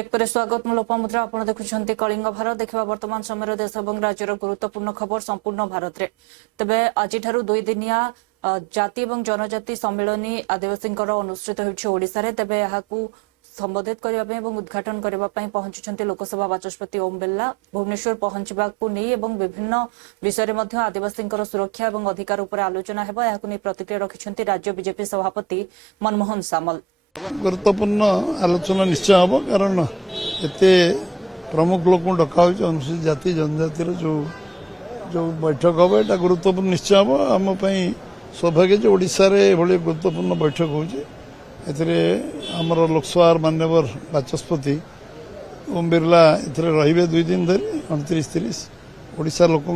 Break पर स्वागत मु लोपामुद्रा आपण देखुछंती कलिंग भारत देखा वर्तमान समय देश और राज्यर गुरुत्वपूर्ण खबर संपूर्ण भारत रे तबे आज ठारू 2 दिनिया जाति और जनजाति सम्मेलनी आदिवासी अनुष्ठित होइछ ओडिसा रे तबे याकू संबोधित करने और उद्घाटन करने पहुंचुंट लोकसभा बाचस्पति ओम बिरला भुवनेश्वर पहुंचवा नहीं विभिन्न विषय में आदिवासी सुरक्षा और अधिकार उपर आलोचना है प्रतिक्रिया रखिंट राज्य बीजेपी सभापति मनमोहन सामल। गुरुत्वपूर्ण आलोचना निश्चय हम कारण एत प्रमुख लोक डका अनुसूचित जाति जनजाति जो जो बैठक हम यहाँ गुरुत्वपूर्ण निश्चय हम आम सौभाग्य ओडिशा रे एभली गुरुत्वपूर्ण बैठक होमर लोकसभा मान्यवर बाचस्पति ओम बिरला रे 2 दिन धरी 29-30 ओडिशा लोकों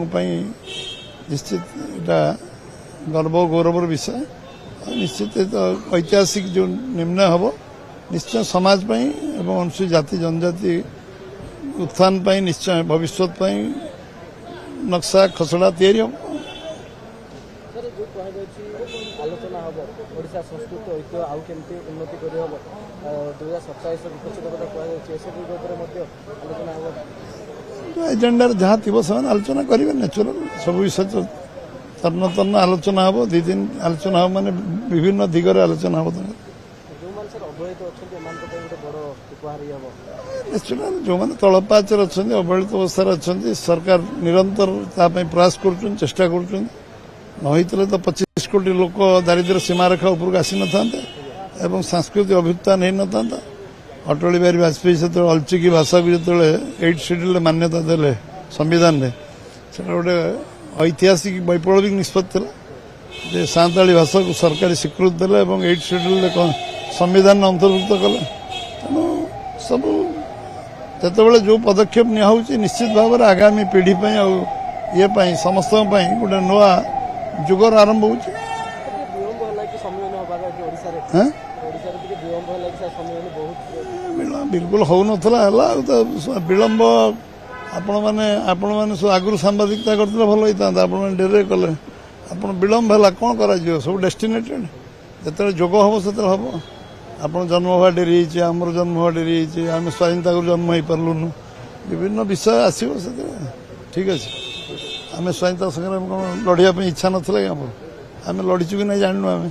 निश्चित यहाँ गर्व गौरवर विषय निश्चित ऐतिहासिक जो निर्णय हम निश्चय समाज एवं अनुसूचित जाति जनजाति उत्थान निश्चय भविष्य नक्शा खसड़ा तैयारी हम आलोचना हम ओडिशा संस्कृति ऐतिह्य आउ केमती उन्नति कर 2027 विकसित कथा आलोचना हम एजेंडा जहाँ थी से आलोचना करेंगे नेचुरल सब विषय तन्न तन्न आलोचना हम 2 दिन आलोचना हम माने विभिन्न दिगरे आलोचना हम निश्चय जो मैंने तलपाच अच्छा अवहेलित अवस्था अच्छा सरकार निरंतर प्रयास कर चेष्टा कर नई तो 25 कोटी लोक दारिद्र्य सीमा रेखा उपरक आसी न था सांस्कृतिक अभ्युत्थान हो न अटल बिहारी वाजपेयी से अलचिकी भाषा को जो 8 शेड्यूल मान्यता देले संविधान में से गोटे ऐतिहासिक वैप्लविक निष्पत्ति जे सांताली भाषा को सरकारी स्वीकृति देले 8 शेड्यूल संविधान अंतर्भुक्त कले तेणु सब जिते जो पदक्षेप निया निश्चित भाव में आगामी पीढ़ी ये समस्त गोटे नुआ जुगर आरंभ हो बिल्कुल हो ना विलंब आपण मैंने सब आगु सांबादिकता करते भल होता आप डेरे कले आप विलंब है कौन कर सब डेस्टिनेटेड जो जोग हम से हम आप जन्म हुआ डेरी आमर जन्म हुआ डेरी आम स्वाधीनता जन्म हो पार्लुनु विभिन्न विषय आसो से ठीक अच्छे आम स्वाधीनता संग्राम कौन लड़ाई इच्छा नाला आम लड़ीचु कि नहीं जानू आम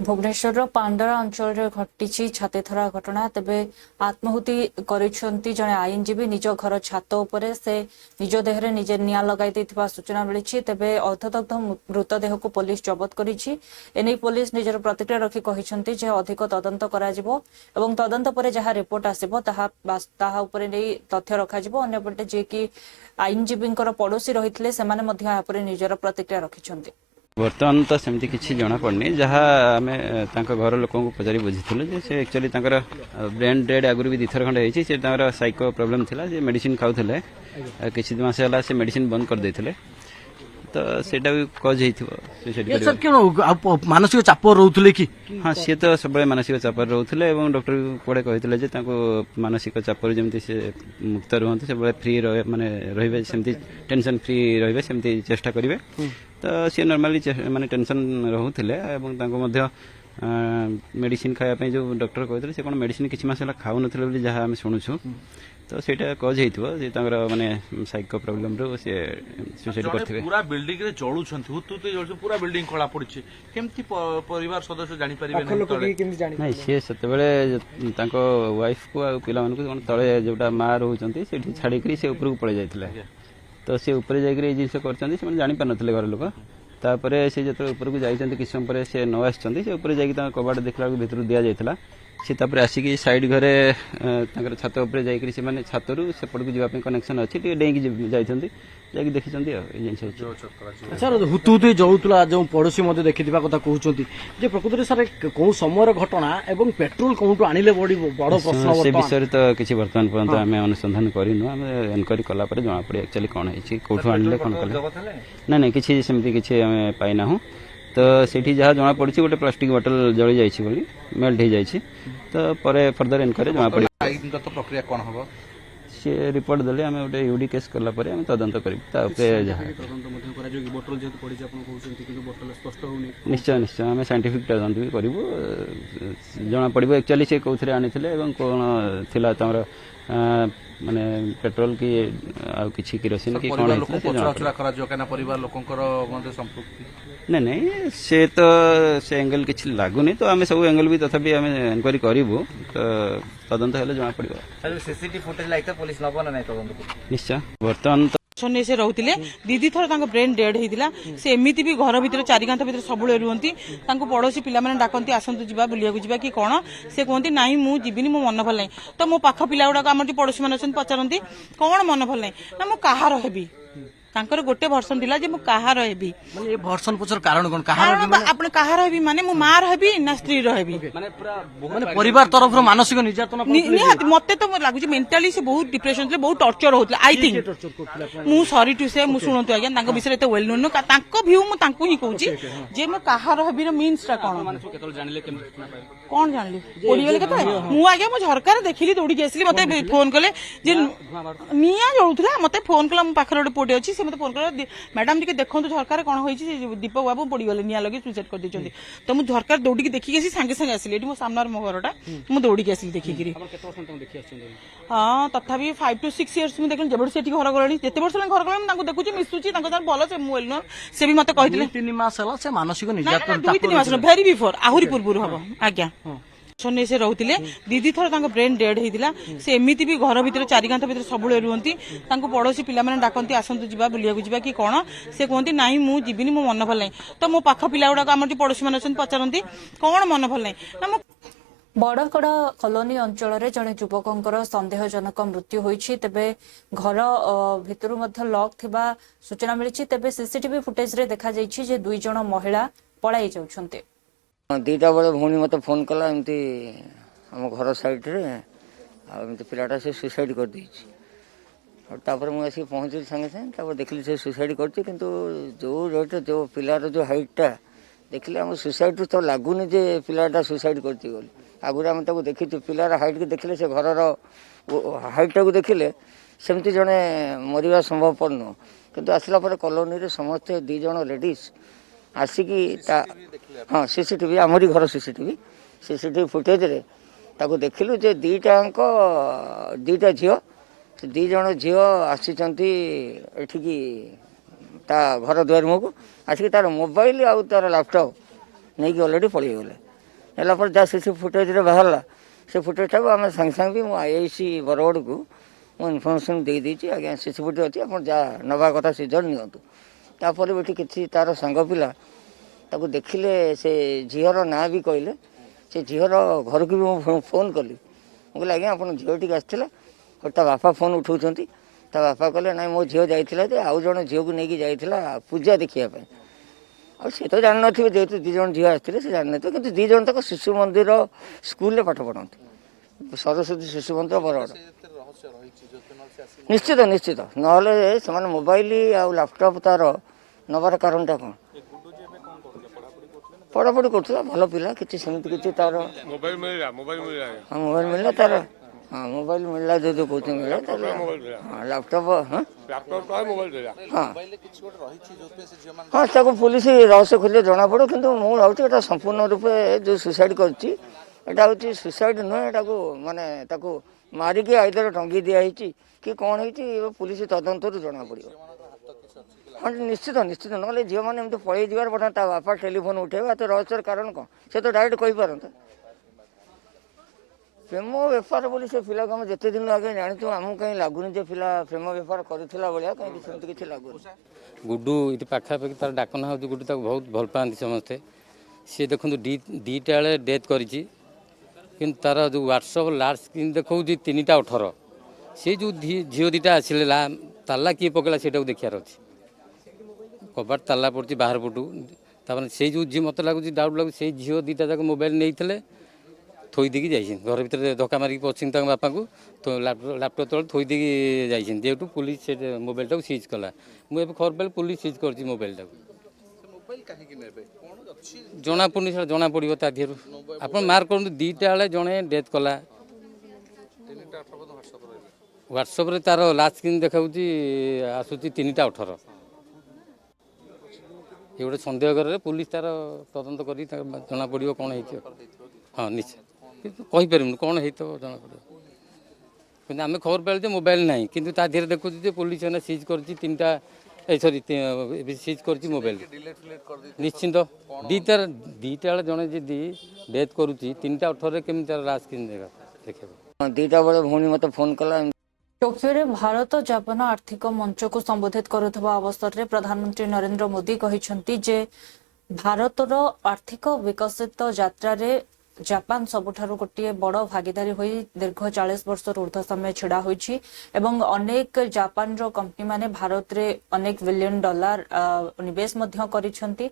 भुवनेश्वर पांडरा अंचल घटी छातीथरा घटना तेबे आत्माहुति करिसेंती जने आईनजीवी निज घर छात उपरे से निज देहरे निजे निया लगाई देथिबा सूचना मिली तेबे अर्धदग्ध मृतदेह को पुलिस जबत करिछि एनै पुलिस निजर प्रतिक्रिया रखी कहिसेंती जे अधिक तदंत कराजिबो एवं तदंत परे जहा रिपोर्ट आसीबो ताहा उपरे नै तथ्य रखाजिबो अन्यपटे जे कि आईनजीवींकर पड़ोसी रहितले सेमाने मध्ये आ परे निजर प्रतिक्रिया रखिसेंती बर्तमान तो सेमती किसी जना पड़नी जहाँ आम घर लोक पचारि बुझी से एक्चुअली ब्रेन डेड आगुरी भी 2 थर खंडे होती से साइको प्रोब्लेम थिला जे मेडिसिन खाऊले किसी मास है से मेडिसिन बंद कर देते तो सेटा भी कज मानसिक चाप रोले कि हाँ सी तो सब मानसिक चाप रोते डॉक्टर कड़े कहते मानसिक चाप जमी से मुक्त रुहत सब फ्री माने रे सेमती टेंशन फ्री रे सेमती चेष्टा करेंगे तो सी नॉर्मली माने टेंशन रोते मेडिसिन खायापी जो डॉक्टर कहते से कौन मेडिसिन किसी मास खाऊ ना जहाँ आम शुणुछु तो सेटा कज होता माने साइको प्रॉब्लम रो से सुसाइड करथिबे पूरा बिल्डिंग रे जळुछंती हुतुते जळुछ पूरा बिल्डिंग कळा पड़छि केमती परिवार सदस्य जानि परिबे नहीं से सेते बेले तांको वाइफ को आ पिला मानको कोन तळे जोटा मा रहउचंती सेठी छाडी करी से ऊपर को पळे जायतिला तो से ऊपर जाय करी जिंस करचंती से जानि पार नथले घर लोक तापरे से जतो ऊपर को जायचंती किछ समय परे से न आछचंती से ऊपर जाय कि कबाड़ देखला भीतर दिया जायतिला सी आसिक साइड घरे छात उपर जाकरी से माने छातरू सेपट को जावाई कनेक्शन अच्छी डेईकी जाकि देखी सर हुतुहुतु जळुतला जो पड़ोसी मध्य देखिथिबा कथा कहउचंती जे प्रकृति सर कोन समयर घटना एवं पेट्रोल कोंटू आनिले बड़ प्रश्न से विषय तो किसी वर्तमान पर्यंत आम अनुसंधान करिनु आम एनक्वायरी कला पर जणा पड़े एक्चुअली कोन हेछि कोठू आनिले कोन कले नहीं किसी सेमती किसी आम पाइना हूँ तो सेठी जहाँ जना पड़ी गोटे प्लास्टिक बोतल जली जाइए मेल्ट हो जाइए तो पर फर्दर इनक्वायरी जना पड़ी प्रक्रिया कौन हम सी रिपोर्ट देले आम गोटे यूडी केस कला परे आम तदंत करिबु ता उपरे जहा ତଦନ୍ତ ମଧ୍ୟ କରାଯିବ କି ବୋଟଲ ଯେହେତୁ ପଡ଼ିଛି ଆପଣ କହୁଛନ୍ତି କିନ୍ତୁ ବୋଟଲ ସ୍ପଷ୍ଟ ହଉନି निश्चय निश्चय आम साइंटिफिक तदंत भी करिबु जना पड़िबो एक्चुअली से कोथरे आनिथिले एवं कोन थिला तमर माने पेट्रोल की आ किछि किरोसिन की कोन परिवार लोक आनिथिले से जଣା पचराउचरा करा जो काना परिवार लोकंकर मध्ये संपृक्ति नहीं नहीं से तो से एंगल किछि लागुनी तो आम सब एंगल भी तथापि आम इंक्वायरी करिबु तो तदंत हेले जଣା पड़िबो सीसीटीवी फुटेज लाइक पुलिस नबन नहीं तदंत निश्चय वर्तमान ने से रहते दीदी थर ब्रेन डेड होता से एमती भी घर भितर चारि कांथ भितर सब रुहति पड़ोशी पिला मैंने डाकती आसतु जा बुलिया जा कि कौन से कहते ना मु जीविनी मो मन भल ना तो मो पाख पिला गुड़ाक आम पड़ोशी मैंने पचारती कौन मन भल ना ना मु कहार हेबी तांकर गोटे भर्सन थिला जे मु कहार हेबी ମାନେ ଏ ଭର୍ସନ ପଛର କାରଣ କଣ କାହାର आपण कहार हेबी माने मु मार हेबी ना स्त्री हेबी ମାନେ ପୁରା ମାନେ ପରିବାର ତରଫରୁ ମାନସିକ ନିର୍ଯାତନା निहाती मते तो लागुच मेंटाली से बहुत डिप्रेशन थे बहुत टर्चर होता आई थिंक मु सॉरी टू से मु शुणतु आज्ञा तांको विषय एते वेल नोन तांको व्यू मु तांको ही कहूची जे मु कहार हेबी रो मीन्स टा कोन କେତେବେଳେ ଜାଣିଲେ କେମିତି कौन जानली पड़ी गले केते मु आगे मो झरकार देखिली दौड़ी के आसली मते फोन कले जे निया जळुथला मते फोन कला मो पाखर गोटे पोटी अछि से मते फोन कला मैडम जी के देखंतु झरकार कोन होईची दीपक बाबू पड़ी गले निया लगे सुसाइड कर दिचंती तो मु झरकार दौड़ी के देखि के संगे संगे आसली एठी मो सामनार मो घरटा मु दौड़ी के आसली देखि गिरी हां तथापि 5 to 6 इयर्स मु देखल जबड़ सेठी घर गलणी जते वर्ष घर गलणी तांको देखुची मिसुची तांको तार भलो से मु वेल नो से भी मते कहितले 3 मास होला से मानसिक निर्यातना 2-3 मास भेरी बिफोर आहुरी पूर्व हबो आज्ञा ने से रहते दीदी थर ब्रेन डेड होता से एमती भी घर भितर चारि कांथ भितर सब रुहति पड़ोशी पिला मैंने डाकती आसतु जा बुलिया जा कि कौन से कहते ना मु जीविनी मो मन भल ना तो मो पाख पिला गुड़ाक आम पड़ोशी मैंने पचारती कौन मन भल ना बड़गड़ कॉलोनी अंचल जड़े युवकर संदेहजनक मृत्यु होईछि तेबे घर भितर लॉक थिबा सूचना मिली तेबे सीसीटीवी फुटेज रे देखा जाइछि जे 2 जण महिला पलाई जाउछन्ते दुईटा बेले भौणी मत फोन कला एमती आम घर साइड्रे आमती पिलाटा से सुसाइड कर तापर मुझे पहुँचली सागे सागे देखिली से सुसाइड कर जो रेट जो पिलार जो हाइटा देखिले आम सुसाइड तो लगुनि जे पिलाटा सुसाइड कर आगुरी आम देखी पिलार हाइट को देखिले से घर हाइटा को देखिले सेमती जड़े मरवा संभवपर नुह कि आसला कॉलोनी रे समस्ते 2 जण लेडीज आसिकी हाँ सीसीटीवी आमरी घर सीसीटीवी फुटेज रे ताको देखिलु जे दुईटा झील 2 जण झील आसिचंती एठिकी ता घर दुआर मुहक आसिकी तार मोबाइल आउ तार लैपटॉप नहीं कि ऑलरेडी पड़ी गले नेला पर जा सीसी फुटेज रे बाहरला से फुटेज टाको आम संगे संगे भी आईआईसी बरगड़ को मु इनफॉरमेशन दे दीची आज्ञा सीसी फुटेज अच्छी आप जा नवा कथा सीजन नियंतु तापर बेटी किसी तार संग पिला ताको देखिले से झीर ना भी कहले से झीर घर को भी मुझे फोन कली मुझे आज्ञा आप झील टी आसला और ता बापा फोन उठाऊँच ता बापा कहले ना मो झील जाइए आउ जन झील को लेकिन जाइला पूजा देखापी आ सी तो जान थे जेहतु 2 जण झील आसते से जान कि 2 जण तक शिशु मंदिर स्कूल पाठ पढ़ती सरस्वती शिशु मंदिर बरगड़ निश्चित निश्चित ना से मोबाइल आउ लैपटॉप तार नबार कारणटा कौन पढ़ापढ़ी करूला भल पिला कि सेमती तार मोबाइल मिलला तार हाँ मोबाइल मिलला जो कहते मिलला हाँ लैपटॉप हाँ हाँ ताको पुलिस रहस्य खोलिए जना पड़ो कि मुझे संपूर्ण रूपे जो सुसाइड करची सुसाइड नुहे एटा को माने ताको मारिकी आइदर टंगी दिखाई कि कौन है पुलिस तदंत जना पड़ो हाँ निश्चित निश्चित ना झील मैंने पलि जबार बता ता बापा टेलीफोन उठेगा तो रहस्यर कारण कौन से तो डायरेक्ट कही पारता प्रेम बेपार बोली से पिला को जिते दिन आगे जानतु आमको कहीं लगुनि जे पिला प्रेम बेपार करुला भाया कहीं सेमती किसी लगुनि गुड्डू ये पाखापाखि तार डाकना हो गुड्डू ताको बहुत भल पाती समस्ते सी देखो 2टा बेले डेथ कर तार जो व्हाट्सअप लास्ट स्क्रीन देखो 3टा 18 से जो झील 2टा आसिले ताला किए पकड़ा से देखार अच्छे कबाट ताला पड़ी बाहर पटू तापर से जो झी मत लगुच डाउट लगुच से झील 2टा जाक मोबाइल नहीं थोई दी जाइए घर भर धक्का मारिक पचिन बापा को तो लैपटॉप तले थोई दी जाइए जेहेतु पुलिस से मोबाइल टाक सीज कला मुझे खबर पाइल पुलिस सीज कर मोबाइल टाक जना पड़नी जना पड़ो ता देहर आप मार्क करूँ 2टा बेले जड़े डेथ कला ହ୍ୱାଟ୍ସଆପ୍ରେ ତାର ଲାଷ୍ଟ ସ୍କ୍ରିନ୍ ଦେଖାଉଛି ଆସୁଛି 3ଟା 18। ଏ ଗୋଟେ ସନ୍ଦେହ କରେ ପୁଲିସ ତାର ତଦନ୍ତ କରି ଜଣାପଡ଼ିବ କ'ଣ ହେଇଥିବ। ହଁ ନିଶ୍ଚୟ, କିନ୍ତୁ କହିପାରିବୁନି କ'ଣ ହେଇଥିବ ଜଣାପଡ଼ିବ। କିନ୍ତୁ ଆମେ ଖବର ପାଇଲୁ ଯେ ମୋବାଇଲ ନାହିଁ, କିନ୍ତୁ ତା ଦେହରେ ଦେଖୁଛୁ ଯେ ପୁଲିସ ଏଇନା ସିଜ୍ କରିଛି 3ଟା ସିଜ୍ କରିଛି ମୋବାଇଲ। ନିଶ୍ଚିନ୍ତ ଦୁଇଟା ବେଳେ ଜଣେ ଯଦି ଡେଥ୍ କରୁଛି 3ଟା 18ରେ କେମିତି ତାର ଲାଷ୍ଟ ସ୍କ୍ରିନ୍ ଦେଖେଇବ। 2ଟା ବେଳେ ଭଉଣୀ ମୋତେ ଫୋନ୍ କଲା। ଟୋକିଓରେ ଭାରତ ଜାପାନ ଆର୍ଥିକ ମଞ୍ଚକୁ ସମ୍ବୋଧିତ କରୁଥିବା ଅବସରରେ ପ୍ରଧାନମନ୍ତ୍ରୀ ନରେନ୍ଦ୍ର ମୋଦି କହିଛନ୍ତି ଯେ ଭାରତର ଆର୍ଥିକ ବିକଶିତ ଯାତ୍ରାରେ ଜାପାନ ସବୁଠାରୁ ଗୋଟିଏ ବଡ଼ ଭାଗିଦାରୀ ହୋଇ ଦୀର୍ଘ 40 ବର୍ଷରୁ ଉର୍ଦ୍ଧ୍ୱ ସମୟ ଛିଡ଼ା ହୋଇଛି ଏବଂ ଅନେକ ଜାପାନର କମ୍ପାନୀମାନେ ଭାରତରେ ଅନେକ ବିଲିୟନ ଡଲାର ନିବେଶ ମଧ୍ୟ କରିଛନ୍ତି।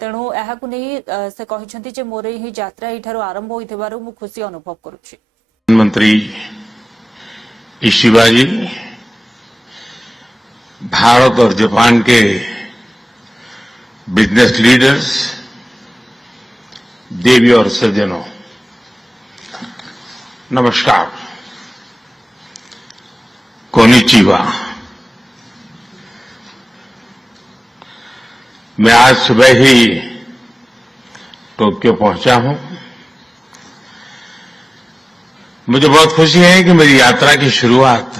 ତେଣୁ ଏହାକୁ ନେଇ ସେ କହିଛନ୍ତି ଯେ ମୋର ଏହି ଯାତ୍ରା ଏଠାରୁ ଆରମ୍ଭ ହୋଇଥିବାରୁ ମୁଁ ଖୁସି ଅନୁଭବ କରୁଛି। प्रधानमंत्री इशिबा जी, भारत और जापान के बिजनेस लीडर्स, देवी और सज्जनों, नमस्कार, कोनिचिवा। मैं आज सुबह ही टोक्यो पहुंचा हूं। मुझे बहुत खुशी है कि मेरी यात्रा की शुरुआत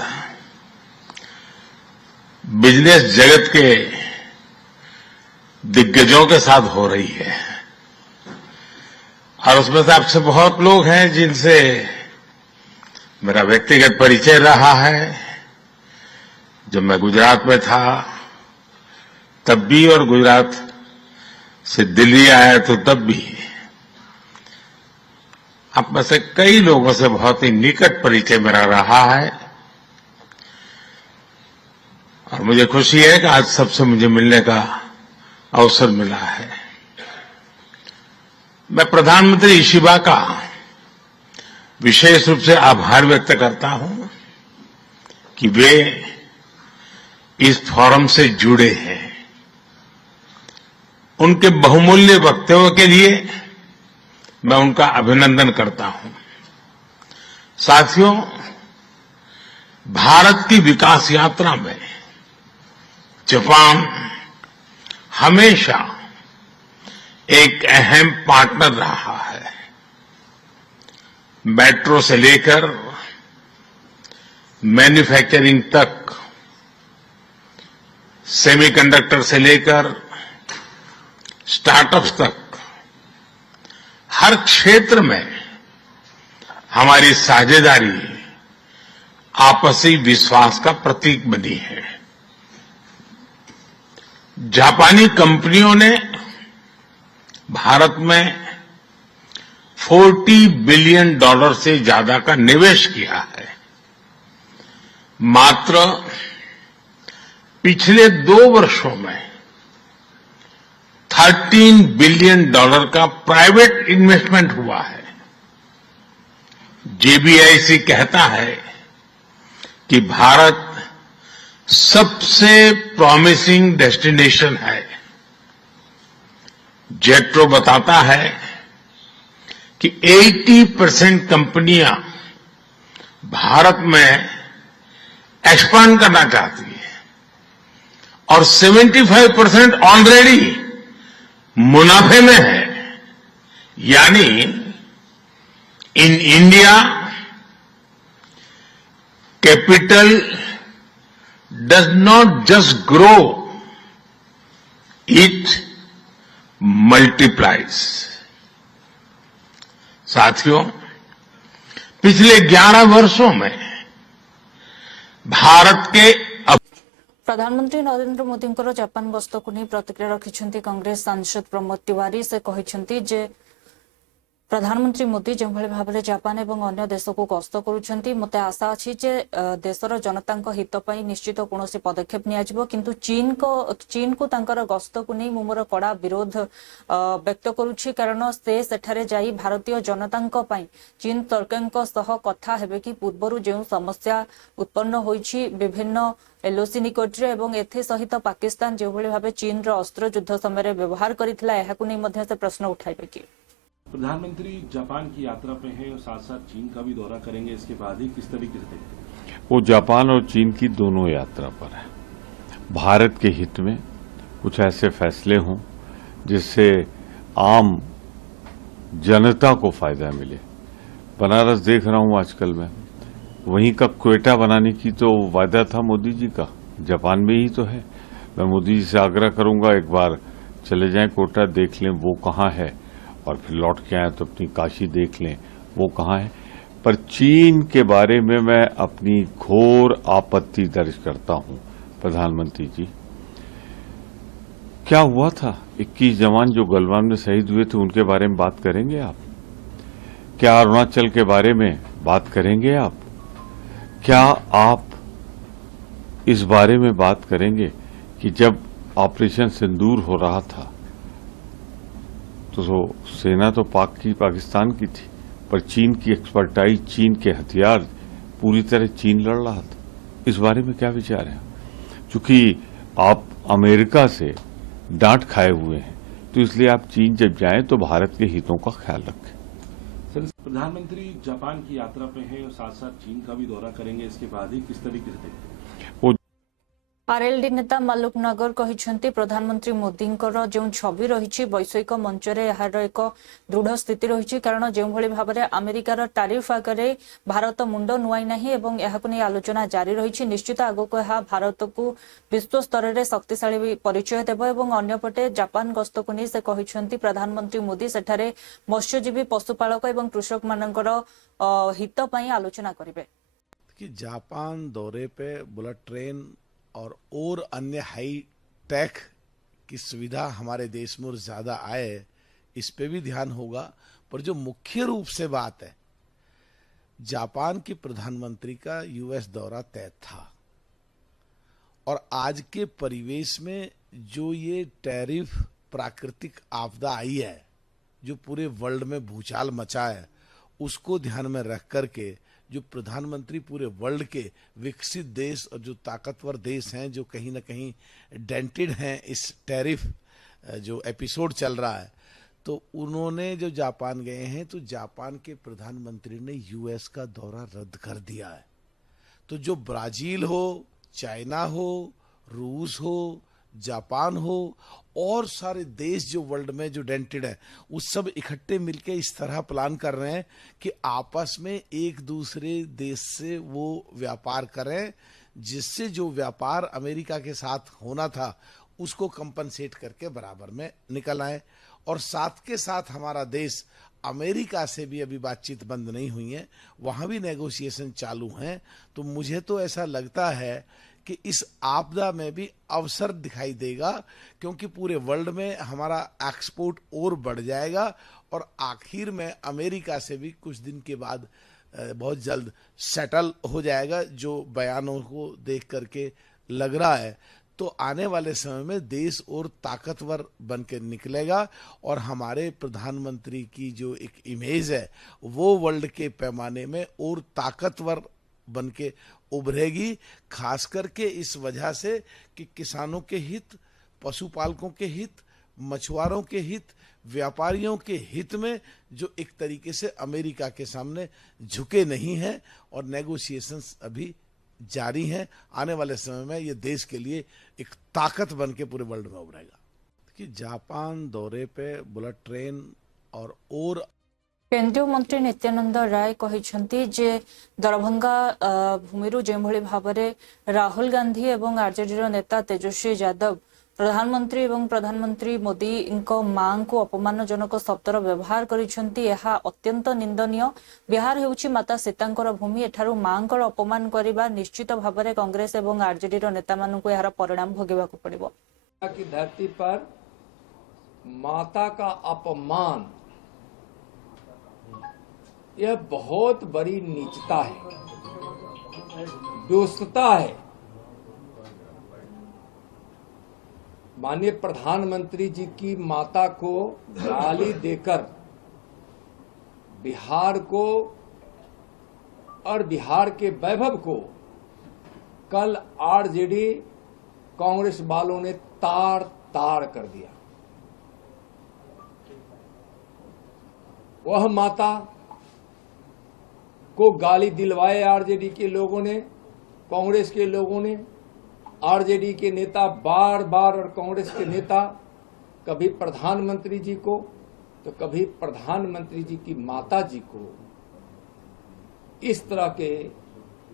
बिजनेस जगत के दिग्गजों के साथ हो रही है और उसमें से आपसे बहुत लोग हैं जिनसे मेरा व्यक्तिगत परिचय रहा है। जब मैं गुजरात में था तब भी और गुजरात से दिल्ली आया तो तब भी आप में से कई लोगों से बहुत ही निकट परिचय मेरा रहा है और मुझे खुशी है कि आज सबसे मुझे मिलने का अवसर मिला है। मैं प्रधानमंत्री इशिबा का विशेष रूप से आभार व्यक्त करता हूं कि वे इस फोरम से जुड़े हैं। उनके बहुमूल्य वक्तव्य के लिए मैं उनका अभिनंदन करता हूं। साथियों, भारत की विकास यात्रा में जापान हमेशा एक अहम पार्टनर रहा है। मेट्रो से लेकर मैन्युफैक्चरिंग तक, सेमीकंडक्टर से लेकर स्टार्टअप्स तक, हर क्षेत्र में हमारी साझेदारी आपसी विश्वास का प्रतीक बनी है। जापानी कंपनियों ने भारत में $40 बिलियन से ज्यादा का निवेश किया है। मात्र पिछले 2 वर्षों में $13 बिलियन का प्राइवेट इन्वेस्टमेंट हुआ है। जेबीआईसी कहता है कि भारत सबसे प्रॉमिसिंग डेस्टिनेशन है। जेट्रो बताता है कि 80% कंपनियां भारत में एक्सपांड करना चाहती है और 75% ऑलरेडी मुनाफे में है। यानी in India capital does not just grow, it multiplies. साथियों, पिछले 11 वर्षों में भारत के प्रधानमंत्री नरेंद्र मोदीଙ୍କର ଜାପାନ ଗସ୍ତକୁ ନେଇ ପ୍ରତିକ୍ରିୟା ରଖିଛନ୍ତି କଂଗ୍ରେସ ସାଂସଦ ପ୍ରମୋଦ ତିୱାରୀ। ସେ କହିଛନ୍ତି ଯେ ପ୍ରଧାନମନ୍ତ୍ରୀ ମୋଦି ଯେଉଁଭଳି ଭାବରେ ଜାପାନ ଏବଂ ଅନ୍ୟ ଦେଶକୁ ଗସ୍ତ କରୁଛନ୍ତି, ମୋତେ ଆଶା ଅଛି ଯେ ଦେଶର ଜନତାଙ୍କ ହିତ ପାଇଁ ନିଶ୍ଚିତ କୌଣସି ପଦକ୍ଷେପ ନିଆଯିବ। କିନ୍ତୁ ଚୀନକୁ ତାଙ୍କର ଗସ୍ତକୁ ନେଇ ମୁଁ ମୋର କଡ଼ା ବିରୋଧ ବ୍ୟକ୍ତ କରୁଛି, କାରଣ ସେ ସେଠାରେ ଯାଇ ଭାରତୀୟ ଜନତାଙ୍କ ପାଇଁ ଚୀନ ସରକାରଙ୍କ ସହ କଥା ହେବେ କି ପୂର୍ବରୁ ଯେଉଁ ସମସ୍ୟା ଉତ୍ପନ୍ନ ହୋଇଛି ବିଭିନ୍ନ एलओसी निकटରେ ଏବଂ ଏଥି ସହିତ ପାକିସ୍ତାନ ଯେଉଁଭଳି ଭାବେ ଚୀନର ଅସ୍ତ୍ର ଯୁଦ୍ଧ ସମୟରେ ବ୍ୟବହାର କରିଥିଲା, ଏହାକୁ ନେଇ ମଧ୍ୟ ସେ ପ୍ରଶ୍ନ ଉଠାଇବେ କି? प्रधानमंत्री जापान की यात्रा पे हैं और साथ साथ चीन का भी दौरा करेंगे, इसके बाद ही किस तरीके से देखते हैं? वो जापान और चीन की दोनों यात्रा पर है। भारत के हित में कुछ ऐसे फैसले हों जिससे आम जनता को फायदा मिले। बनारस देख रहा हूं आजकल मैं, वहीं का क्वेटा बनाने की तो वादा था मोदी जी का, जापान में ही तो है। मैं मोदी जी से आग्रह करूंगा एक बार चले जाएं कोटा, देख लें वो कहाँ है, और फिर लौट के आए तो अपनी काशी देख लें वो कहाँ है। पर चीन के बारे में मैं अपनी घोर आपत्ति दर्ज करता हूं। प्रधानमंत्री जी, क्या हुआ था? 21 जवान जो गलवान में शहीद हुए थे उनके बारे में बात करेंगे आप? क्या अरुणाचल के बारे में बात करेंगे आप? क्या आप इस बारे में बात करेंगे कि जब ऑपरेशन सिंदूर हो रहा था तो सेना तो पाकिस्तान की थी, पर चीन की एक्सपर्टाइज, चीन के हथियार पूरी तरह चीन लड़ रहा था। इस बारे में क्या विचार है? चूंकि आप अमेरिका से डांट खाए हुए हैं, तो इसलिए आप चीन जब जाएं तो भारत के हितों का ख्याल रखें। प्रधानमंत्री जापान की यात्रा पे हैं और साथ साथ चीन का भी दौरा करेंगे, इसके बाद ही किस तरीके से देखते हैं? वो आरएलडी नेता मालूक नगर कहते प्रधानमंत्री मोदी जो छवि रही वैश्विक मंच में यार एक दृढ़ स्थिति रही, कारण जो भाव में अमेरिकार टारिफ आगे भारत मुंड नुआई ना नहीं आलोचना जारी रही। निश्चित आगक भारत को विश्व स्तर में शक्तिशाली परिचय देव। अंपटे जापान गस्त को नहीं से कहते प्रधानमंत्री मोदी सेठारे मत्स्यजीवी, पशुपालक और कृषक मानकर हित आलोचना करेंगे। कि जापान दौरे पे बुलेट ट्रेन और अन्य हाई टेक की सुविधा हमारे देश में ज्यादा आए, इस पे भी ध्यान होगा। पर जो मुख्य रूप से बात है, जापान के प्रधानमंत्री का यूएस दौरा तय था, और आज के परिवेश में जो ये टैरिफ प्राकृतिक आपदा आई है, जो पूरे वर्ल्ड में भूचाल मचा है, उसको ध्यान में रख करके जो प्रधानमंत्री पूरे वर्ल्ड के विकसित देश और जो ताकतवर देश हैं, जो कहीं ना कहीं डेंटेड हैं इस टैरिफ जो एपिसोड चल रहा है, तो उन्होंने जो जापान गए हैं, तो जापान के प्रधानमंत्री ने यूएस का दौरा रद्द कर दिया है। तो जो ब्राजील हो, चाइना हो, रूस हो, जापान हो, और सारे देश जो वर्ल्ड में जो डेंटेड है, वो सब इकट्ठे मिलके इस तरह प्लान कर रहे हैं कि आपस में एक दूसरे देश से वो व्यापार करें, जिससे जो व्यापार अमेरिका के साथ होना था उसको कंपनसेट करके बराबर में निकल आए। और साथ के साथ हमारा देश अमेरिका से भी अभी बातचीत बंद नहीं हुई है, वहां भी नेगोशिएशन चालू हैं। तो मुझे तो ऐसा लगता है कि इस आपदा में भी अवसर दिखाई देगा, क्योंकि पूरे वर्ल्ड में हमारा एक्सपोर्ट और बढ़ जाएगा, और आखिर में अमेरिका से भी कुछ दिन के बाद बहुत जल्द सेटल हो जाएगा, जो बयानों को देख करके लग रहा है। तो आने वाले समय में देश और ताकतवर बन के निकलेगा, और हमारे प्रधानमंत्री की जो एक इमेज है वो वर्ल्ड के पैमाने में और ताकतवर बन के उभरेगी, खास करके इस वजह से कि किसानों के हित, पशुपालकों के हित, मछुआरों के हित, व्यापारियों के हित में जो एक तरीके से अमेरिका के सामने झुके नहीं हैं, और नेगोशिएशंस अभी जारी हैं। आने वाले समय में ये देश के लिए एक ताकत बन के पूरे वर्ल्ड में उभरेगा। कि जापान दौरे पे बुलेट ट्रेन और केंद्रीय मंत्री नित्यानंद राय कहते जे दरभंगा भूमि जो भाव में राहुल गांधी और आरजेडी नेता तेजस्वी यादव प्रधानमंत्री एवं प्रधानमंत्री मोदी मां को अपमानजनक शब्दर व्यवहार करिसेंती, यह अत्यंत निंदनीय। बिहार हेउछि माता सीतांकर भूमि, एठारु मांकर अपमान करिबा निश्चित भाव में कांग्रेस एवं आरजेडी नेता मानकु यार परिणाम भोगिबाकु पड़िबो। की धरती पर माता का अपमान, यह बहुत बड़ी नीचता है, दुष्टता है। माननीय प्रधानमंत्री जी की माता को गाली देकर बिहार को और बिहार के वैभव को कल आरजेडी कांग्रेस वालों ने तार तार कर दिया। वह माता को गाली दिलवाए आरजेडी के लोगों ने, कांग्रेस के लोगों ने, आरजेडी के नेता बार बार और कांग्रेस के नेता कभी प्रधानमंत्री जी को तो कभी प्रधानमंत्री जी की माता जी को इस तरह के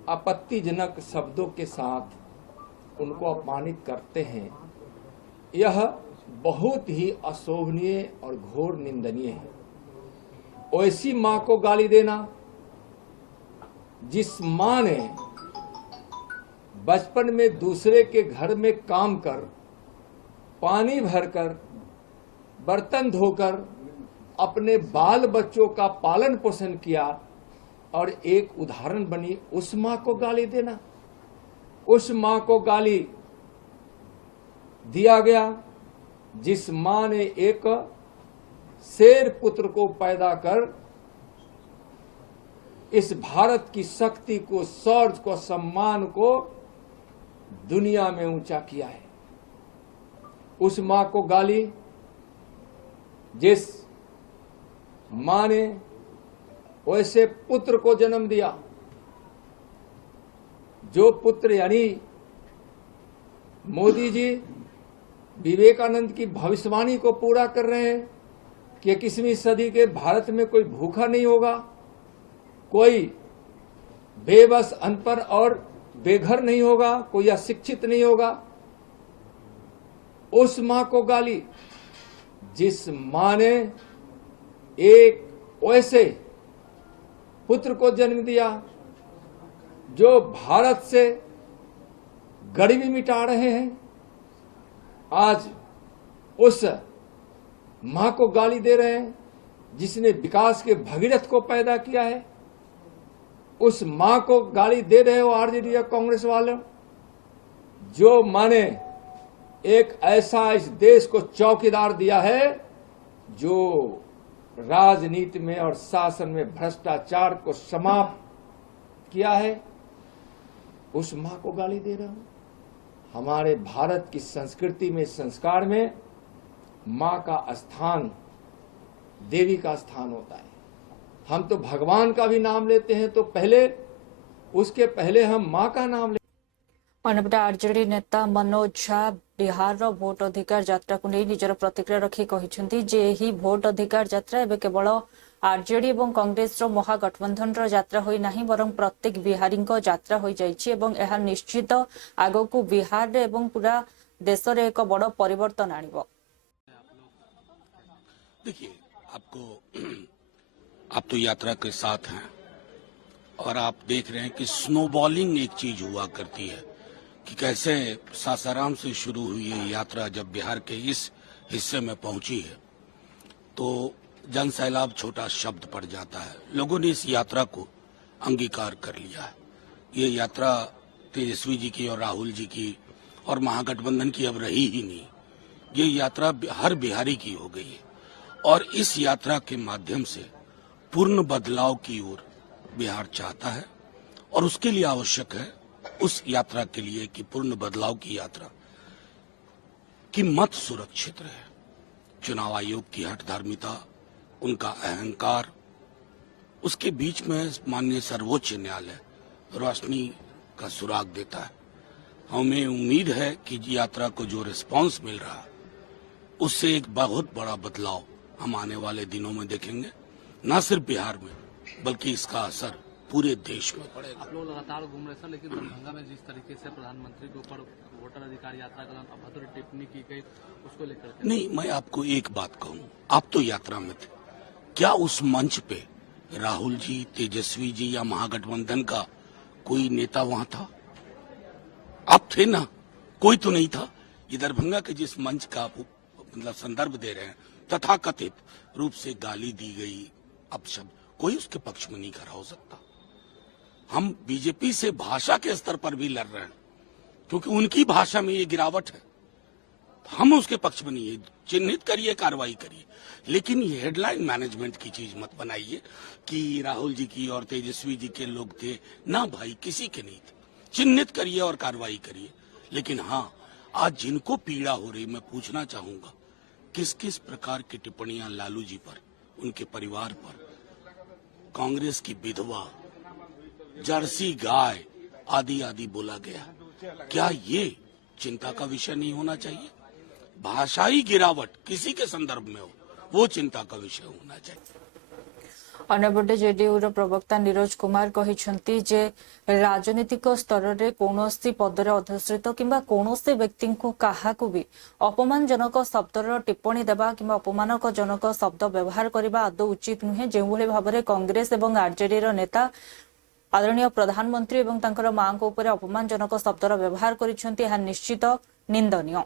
आपत्तिजनक शब्दों के साथ उनको अपमानित करते हैं। यह बहुत ही अशोभनीय और घोर निंदनीय है। ऐसी मां को गाली देना जिस मां ने बचपन में दूसरे के घर में काम कर, पानी भरकर, बर्तन धोकर अपने बाल बच्चों का पालन पोषण किया और एक उदाहरण बनी, उस मां को गाली देना, उस मां को गाली दिया गया जिस मां ने एक शेर पुत्र को पैदा कर इस भारत की शक्ति को, शौर्य को, सम्मान को दुनिया में ऊंचा किया है। उस मां को गाली जिस मां ने वैसे पुत्र को जन्म दिया, जो पुत्र यानी मोदी जी विवेकानंद की भविष्यवाणी को पूरा कर रहे हैं कि 21वीं सदी के भारत में कोई भूखा नहीं होगा, कोई बेबस, अनपढ़ और बेघर नहीं होगा, कोई अशिक्षित नहीं होगा। उस मां को गाली जिस मां ने एक वैसे पुत्र को जन्म दिया जो भारत से गरीबी मिटा रहे हैं। आज उस मां को गाली दे रहे हैं जिसने विकास के भगीरथ को पैदा किया है। उस मां को गाली दे रहे हो आरजेडी या कांग्रेस वाले, जो मां ने एक ऐसा इस देश को चौकीदार दिया है जो राजनीति में और शासन में भ्रष्टाचार को समाप्त किया है। उस मां को गाली दे रहे हो। हमारे भारत की संस्कृति में, संस्कार में मां का स्थान देवी का स्थान होता है। हम तो भगवान का भी नाम लेते हैं तो उसके पहले हम मां का नाम अन्यपटे आरजेडी नेता मनोज झा बिहार भोट अधिकार यात्रा को नहीं निजर प्रतिक्रिया रखी कहते जे ही भोट अधिकार यात्रा एवं केवल आरजेडी और कांग्रेस महागठबंधन यात्रा होई नहीं बरं प्रत्येक बिहारी यात्रा हो जाइछि एवं यह निश्चित आगो को बिहार एवं पूरा देश रे एक बड़ परिवर्तन आनिबो। देखिए, आप तो यात्रा के साथ हैं और आप देख रहे हैं कि स्नोबॉलिंग एक चीज हुआ करती है कि कैसे सासाराम से शुरू हुई ये यात्रा जब बिहार के इस हिस्से में पहुंची है तो जन सैलाब छोटा शब्द पड़ जाता है। लोगों ने इस यात्रा को अंगीकार कर लिया है। ये यात्रा तेजस्वी जी की और राहुल जी की और महागठबंधन की अब रही ही नहीं। ये यात्रा हर बिहारी की हो गई है और इस यात्रा के माध्यम से पूर्ण बदलाव की ओर बिहार चाहता है और उसके लिए आवश्यक है, उस यात्रा के लिए कि पूर्ण बदलाव की यात्रा की मत सुरक्षित रहे। चुनाव आयोग की हठधर्मिता, उनका अहंकार, उसके बीच में माननीय सर्वोच्च न्यायालय रोशनी का सुराग देता है। हमें उम्मीद है कि यात्रा को जो रिस्पांस मिल रहा है उससे एक बहुत बड़ा बदलाव हम आने वाले दिनों में देखेंगे, न सिर्फ बिहार में बल्कि इसका असर पूरे देश में पड़ेगा। आप लोग लगातार घूम रहे हैं, लेकिन दरभंगा में जिस तरीके से प्रधानमंत्री के ऊपर वोटर अधिकार यात्रा का अभद्र टिप्पणी की गई, उसको लेकर नहीं, मैं आपको एक बात कहूं, आप तो यात्रा में थे, क्या उस मंच पे राहुल जी, तेजस्वी जी या महागठबंधन का कोई नेता वहां था? आप थे ना, कोई तो नहीं था। ये दरभंगा के जिस मंच का मतलब संदर्भ दे रहे हैं, तथाकथित रूप से गाली दी गई अपशब्द, कोई उसके पक्ष में नहीं खड़ा हो सकता। हम बीजेपी से भाषा के स्तर पर भी लड़ रहे हैं क्योंकि उनकी भाषा में ये गिरावट है, हम उसके पक्ष में नहीं है। चिन्हित करिए, कार्रवाई करिए, लेकिन ये हेडलाइन मैनेजमेंट की चीज मत बनाइए कि राहुल जी की और तेजस्वी जी के लोग थे ना। भाई, किसी के नहीं थे। चिन्हित करिए और कार्रवाई करिए। लेकिन हाँ, आज जिनको पीड़ा हो रही, मैं पूछना चाहूंगा किस किस प्रकार की टिप्पणियां लालू जी पर, उनके परिवार पर, कांग्रेस की विधवा, जर्सी गाय आदि आदि बोला गया। क्या ये चिंता का विषय नहीं होना चाहिए? भाषाई गिरावट किसी के संदर्भ में हो, वो चिंता का विषय होना चाहिए। अन्यपटे जेडीयू प्रवक्ता नीरज कुमार कहिसंती जे राजनीतिक स्तर रे कोनोसी पदरे अधिश्रित किंबा कोनोसी व्यक्ति को काहाकू भी अपमानजनक शब्दर टिप्पणी देबा किंबा अपमानजनक शब्द व्यवहार करबा आदौ उचित नुहे। जेभଳି भाबरे कांग्रेस एवं आरजेडी रो नेता आदरणीय प्रधानमंत्री एवं तांकर मां को ऊपर अपमानजनक शब्दर व्यवहार करिसंती यह निश्चित निंदनीय।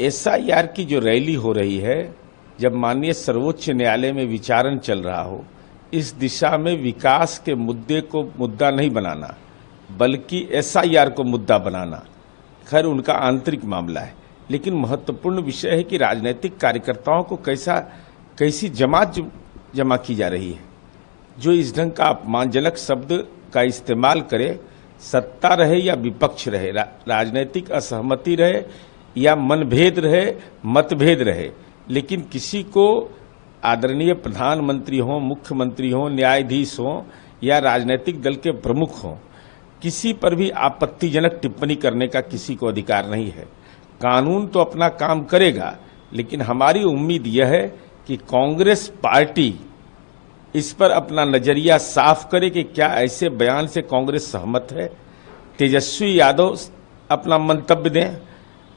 एसआईआर की जो रैली हो रही है, जब माननीय सर्वोच्च न्यायालय में विचारण चल रहा हो, इस दिशा में विकास के मुद्दे को मुद्दा नहीं बनाना बल्कि एसआईआर को मुद्दा बनाना, खैर उनका आंतरिक मामला है, लेकिन महत्वपूर्ण विषय है कि राजनीतिक कार्यकर्ताओं को कैसी जमात जमा की जा रही है जो इस ढंग का अपमानजनक शब्द का इस्तेमाल करे, सत्ता रहे या विपक्ष रहे, राजनीतिक असहमति रहे या मनभेद रहे, मतभेद रहे, लेकिन किसी को आदरणीय प्रधानमंत्री हो, मुख्यमंत्री हो, न्यायाधीश हो या राजनीतिक दल के प्रमुख हो, किसी पर भी आपत्तिजनक टिप्पणी करने का किसी को अधिकार नहीं है। कानून तो अपना काम करेगा, लेकिन हमारी उम्मीद यह है कि कांग्रेस पार्टी इस पर अपना नजरिया साफ करे कि क्या ऐसे बयान से कांग्रेस सहमत है। तेजस्वी यादव अपना मंतव्य दें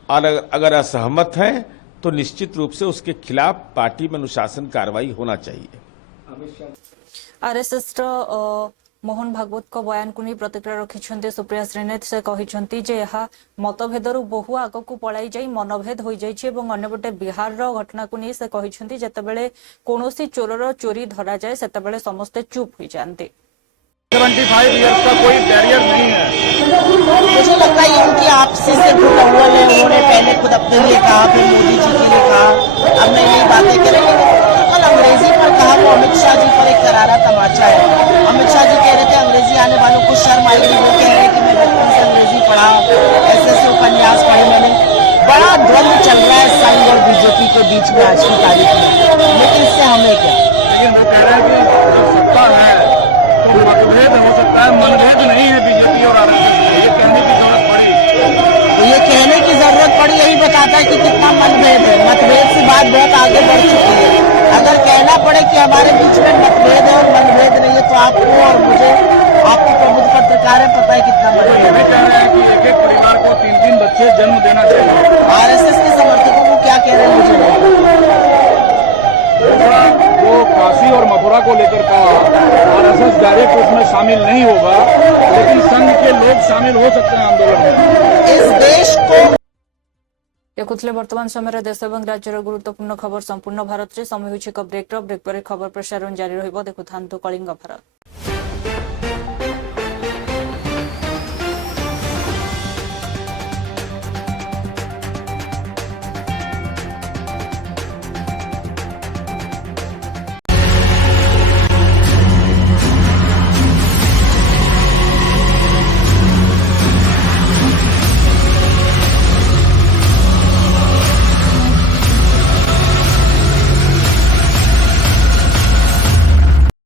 और अगर असहमत हैं तो निश्चित रूप से उसके खिलाफ पार्टी में अनुशासन कार्रवाई होना चाहिए। आरएसएस मोहन भागवत को बयान को नहीं प्रतिक्रिया रखिछन्ते सुप्रिया श्रीनाथ से कहिछन्ती जे यहा मतभेदरु बहु आगकू पळाई जाई मनभेद होई जाईछि एवं अन्यपटे बिहार रो घटना को नहीं से कहिछन्ती जेतेबेले कोनोसी चोरर चोरी धरा जाए सेतेबेले समस्ते चुप होई जांते। 75 इयर्स का कोई बैरियर नहीं है। मुझे लगता है ये उनकी आपसी से प्रोटोकॉल है, उन्होंने पहले खुद अपने लिए कहा, फिर मोदी जी के लिए कहा, अब नई नई बातें करेंगे। कल अंग्रेजी पर कहा वो अमित शाह जी पर एक करारा तमाचा है। अमित शाह जी कह रहे थे अंग्रेजी आने वालों को शर्म आएगी, वो कह रहे हैं कि मैं बचपन से अंग्रेजी पढ़ा, ऐसे उपन्यास पढ़े मैंने। बड़ा द्वंद्व चल रहा है संघ और बीजेपी के बीच में आज की तारीख में, लेकिन इससे हमें क्या। लेकिन वो कह रहे हैं कि जब सत्ता है तो मतभेद हो सकता है, मनभेद नहीं है बीजेपी और आरएसएस। ये कहने की जरूरत पड़ी, तो ये कहने की जरूरत पड़ी यही बताता है कि कितना मनभेद है। मतभेद से बात बहुत आगे बढ़ चुकी है। अगर कहना पड़े कि हमारे बीच में मतभेद है और मनभेद नहीं है तो आपको और मुझे, आपको प्रबुद्ध पत्रकार है, पता है कितना मतभेद है। कह रहे हैं कि एक एक परिवार को 3-3 बच्चे जन्म देना चाहिए। आरएसएस के समर्थकों को क्या कह रहे हैं मुझे नहीं। जो काशी और मथुरा को लेकर कहा, आरएसएस डायरेक्ट उसमें शामिल नहीं होगा, लेकिन संघ के लोग शामिल हो सकते हैं आंदोलन में। इस देश को देखुले वर्तमान समय देश और राज्यर गुरुत्वपूर्ण खबर संपूर्ण भारत में समय होछि ब्रेक पर खबर प्रसारण जारी रहिबो। देखुथांतु कलिंग भारत।